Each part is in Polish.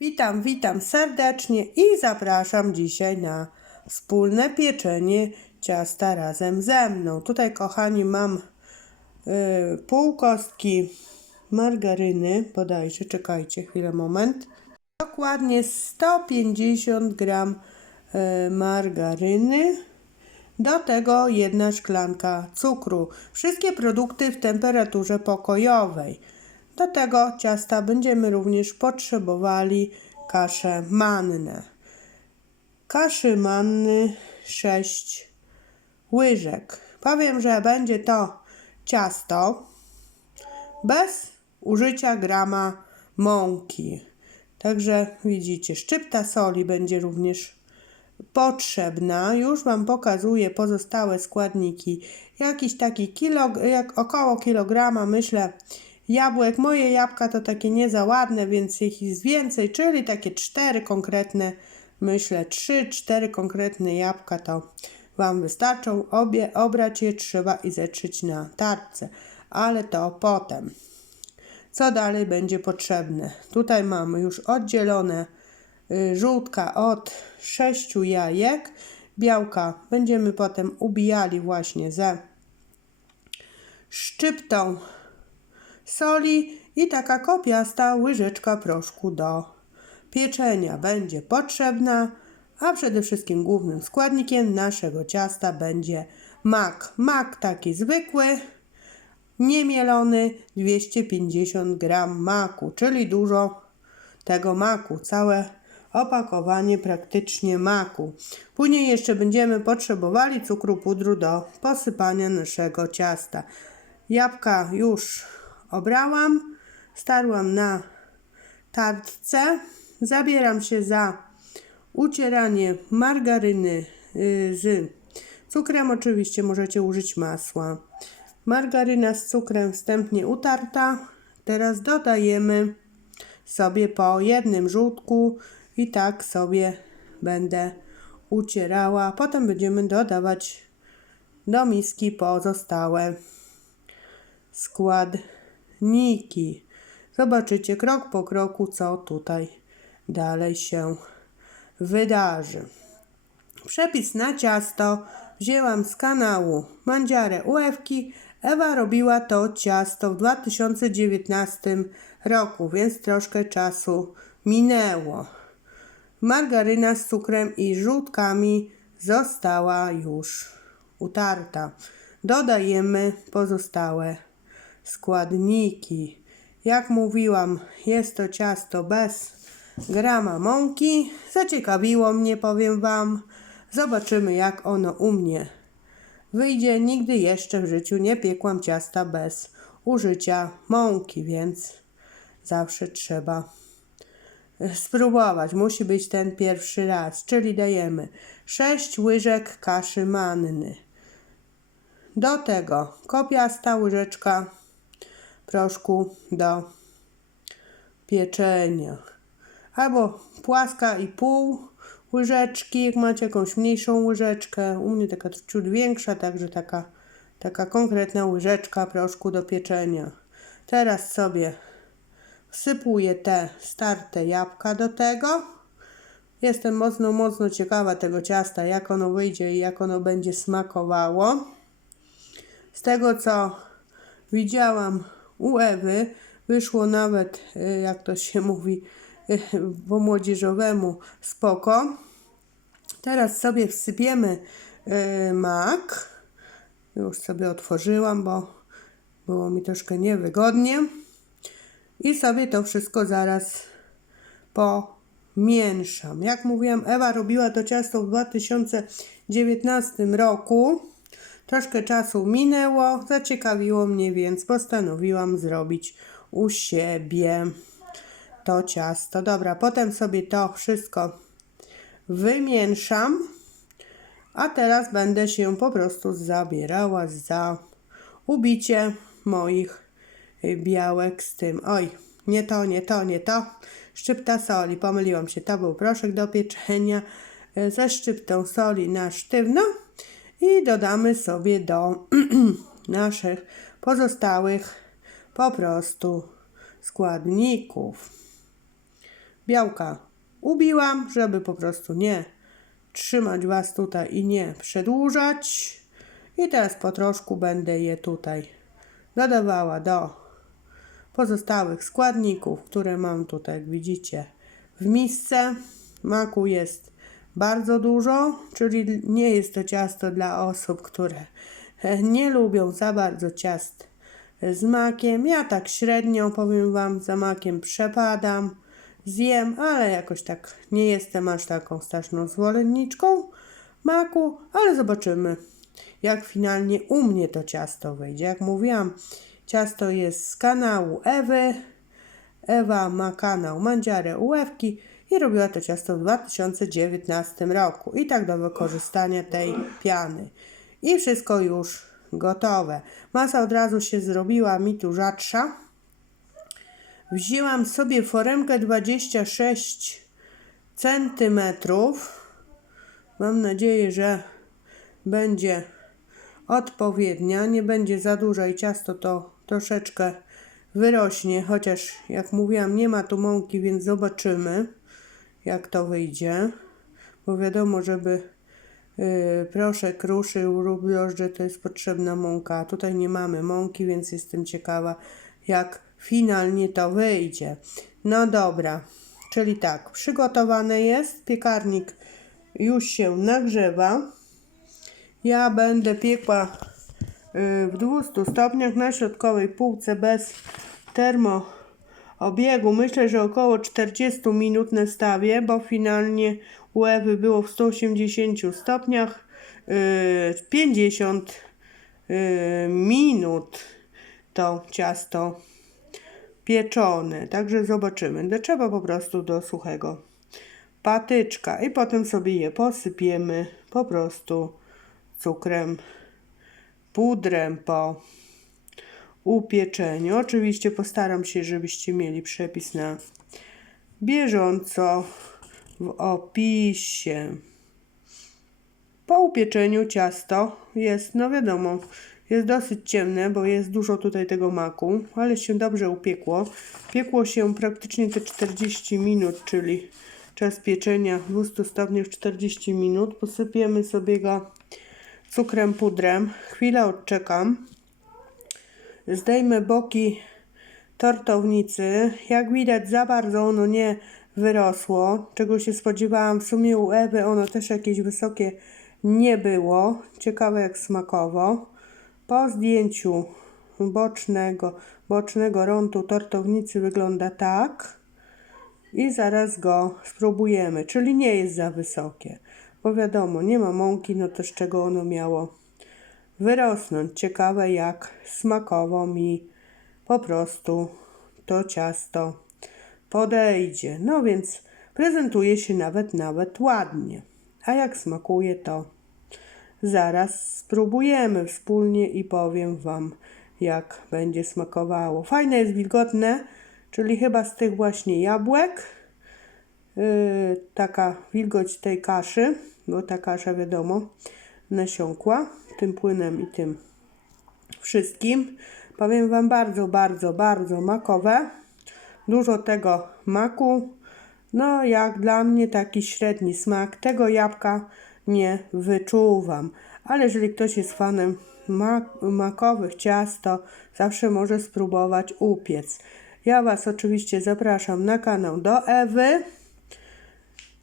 Witam, witam serdecznie i zapraszam dzisiaj na wspólne pieczenie ciasta razem ze mną. Tutaj, kochani, mam y, pół kostki margaryny, bodajże, czekajcie chwilę, moment. Dokładnie 150 gram y, margaryny. Do tego jedna szklanka cukru. Wszystkie produkty w temperaturze pokojowej. Do tego ciasta będziemy również potrzebowali kaszę mannę. Kaszy manny 6 łyżek. Powiem, że będzie to ciasto bez użycia grama mąki. Także widzicie, szczypta soli będzie również potrzebna. Już Wam pokazuję pozostałe składniki. Jakiś taki kilo, jak około kilograma, myślę, jabłek. Moje jabłka to takie nie za ładne, więc ich jest więcej, czyli takie cztery konkretne, myślę, trzy, cztery konkretne jabłka to Wam wystarczą. Obie obrać je trzeba i zetrzeć na tarce, ale to potem. Co dalej będzie potrzebne? Tutaj mamy już oddzielone y, żółtka od sześciu jajek. Białka będziemy potem ubijali właśnie ze szczyptą soli i taka kopiasta łyżeczka proszku do pieczenia będzie potrzebna, a przede wszystkim głównym składnikiem naszego ciasta będzie mak. Mak taki zwykły, niemielony 250 gram maku, czyli dużo tego maku, całe opakowanie praktycznie maku. Później jeszcze będziemy potrzebowali cukru pudru do posypania naszego ciasta. Jabłka już obrałam, starłam na tartce. Zabieram się za ucieranie margaryny y, z cukrem. Oczywiście możecie użyć masła. Margaryna z cukrem wstępnie utarta. Teraz dodajemy sobie po jednym żółtku i tak sobie będę ucierała. Potem będziemy dodawać do miski pozostałe składniki. Zobaczycie krok po kroku, co tutaj dalej się wydarzy. Przepis na ciasto wzięłam z kanału Mandziare Uewki. Ewa robiła to ciasto w 2019 roku, więc troszkę czasu minęło. Margaryna z cukrem i żółtkami została już utarta. Dodajemy pozostałe składniki. Jak mówiłam, jest to ciasto bez grama mąki. Zaciekawiło mnie, powiem Wam. Zobaczymy, jak ono u mnie wyjdzie. Nigdy jeszcze w życiu nie piekłam ciasta bez użycia mąki, więc zawsze trzeba spróbować. Musi być ten pierwszy raz, czyli dajemy 6 łyżek kaszy manny. Do tego kopiasta łyżeczka proszku do pieczenia. Albo płaska i pół łyżeczki, jak macie jakąś mniejszą łyżeczkę. U mnie taka ciut większa, także taka, taka konkretna łyżeczka proszku do pieczenia. Teraz sobie wsypuję te starte jabłka do tego. Jestem mocno, mocno ciekawa tego ciasta, jak ono wyjdzie i jak ono będzie smakowało. Z tego co widziałam u Ewy, wyszło nawet, y, jak to się mówi, y, po młodzieżowemu spoko. Teraz sobie wsypiemy y, mak. Już sobie otworzyłam, bo było mi troszkę niewygodnie. I sobie to wszystko zaraz pomieszam. Jak mówiłam, Ewa robiła to ciasto w 2019 roku. Troszkę czasu minęło, zaciekawiło mnie, więc postanowiłam zrobić u siebie to ciasto. Dobra, potem sobie to wszystko wymieszam, a teraz będę się po prostu zabierała za ubicie moich białek z tym. Oj, nie to, nie to, nie to. Szczypta soli, pomyliłam się, to był proszek do pieczenia e, ze szczyptą soli na sztywno i dodamy sobie do naszych pozostałych po prostu składników. białka ubiłam, żeby po prostu nie trzymać Was tutaj i nie przedłużać. I teraz po troszku będę je tutaj dodawała do pozostałych składników, które mam tutaj, jak widzicie, w misce. Maku jest bardzo dużo, czyli nie jest to ciasto dla osób, które e, nie lubią za bardzo ciast z makiem. Ja tak średnio, powiem Wam, za makiem przepadam, zjem, ale jakoś tak nie jestem aż taką straszną zwolenniczką maku, ale zobaczymy, jak finalnie u mnie to ciasto wyjdzie. Jak mówiłam, ciasto jest z kanału Ewy. Ewa ma kanał Mandziare Ułewki i robiła to ciasto w 2019 roku. I tak do wykorzystania tej piany. I wszystko już gotowe. Masa od razu się zrobiła mi tu rzadsza. Wzięłam sobie foremkę 26 centymetrów. Mam nadzieję, że będzie odpowiednia, nie będzie za duża i ciasto to troszeczkę wyrośnie, chociaż jak mówiłam, nie ma tu mąki, więc zobaczymy, jak to wyjdzie. Bo wiadomo, żeby yy, proszek ruszył lub drożdże, to jest potrzebna mąka. Tutaj nie mamy mąki, więc jestem ciekawa, jak finalnie to wyjdzie. No dobra, czyli tak, przygotowane jest, piekarnik już się nagrzewa. Ja będę piekła y, w 200 stopniach na środkowej półce bez termoobiegu. Myślę, że około 40 minut nastawię, bo finalnie u Ewy było w 180 stopniach y, 50 y, minut to ciasto pieczone. Także zobaczymy. To trzeba po prostu do suchego patyczka i potem sobie je posypiemy po prostu cukrem, pudrem po upieczeniu. Oczywiście postaram się, żebyście mieli przepis na bieżąco w opisie. Po upieczeniu ciasto jest, no wiadomo, jest dosyć ciemne, bo jest dużo tutaj tego maku, ale się dobrze upiekło. Piekło się praktycznie te 40 minut, czyli czas pieczenia w 200 stopniach 40 minut. Posypiemy sobie go cukrem, pudrem. Chwilę odczekam. Zdejmę boki tortownicy. Jak widać za bardzo ono nie wyrosło, czego się spodziewałam. W sumie u Ewy ono też jakieś wysokie nie było. Ciekawe jak smakowo. Po zdjęciu bocznego, bocznego rontu tortownicy wygląda tak. I zaraz go spróbujemy, czyli nie jest za wysokie. Bo wiadomo, nie ma mąki, no to z czego ono miało wyrosnąć. Ciekawe jak smakowo mi po prostu to ciasto podejdzie. No więc prezentuje się nawet, nawet ładnie. A jak smakuje to zaraz spróbujemy wspólnie i powiem Wam jak będzie smakowało. Fajne jest wilgotne, czyli chyba z tych właśnie jabłek. Yy, taka wilgoć tej kaszy, bo ta kasza wiadomo nasiąkła tym płynem i tym wszystkim. Powiem Wam bardzo, bardzo, bardzo makowe. Dużo tego maku. No, jak dla mnie taki średni smak. Tego jabłka nie wyczuwam. Ale jeżeli ktoś jest fanem mak makowych ciast, to zawsze może spróbować upiec. Ja Was oczywiście zapraszam na kanał do Ewy.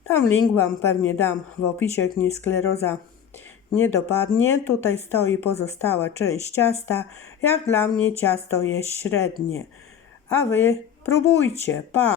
Tam link Wam pewnie dam w opisie, jak mnie skleroza nie dopadnie. Tutaj stoi pozostała część ciasta. Jak dla mnie ciasto jest średnie. A Wy próbujcie. Pa!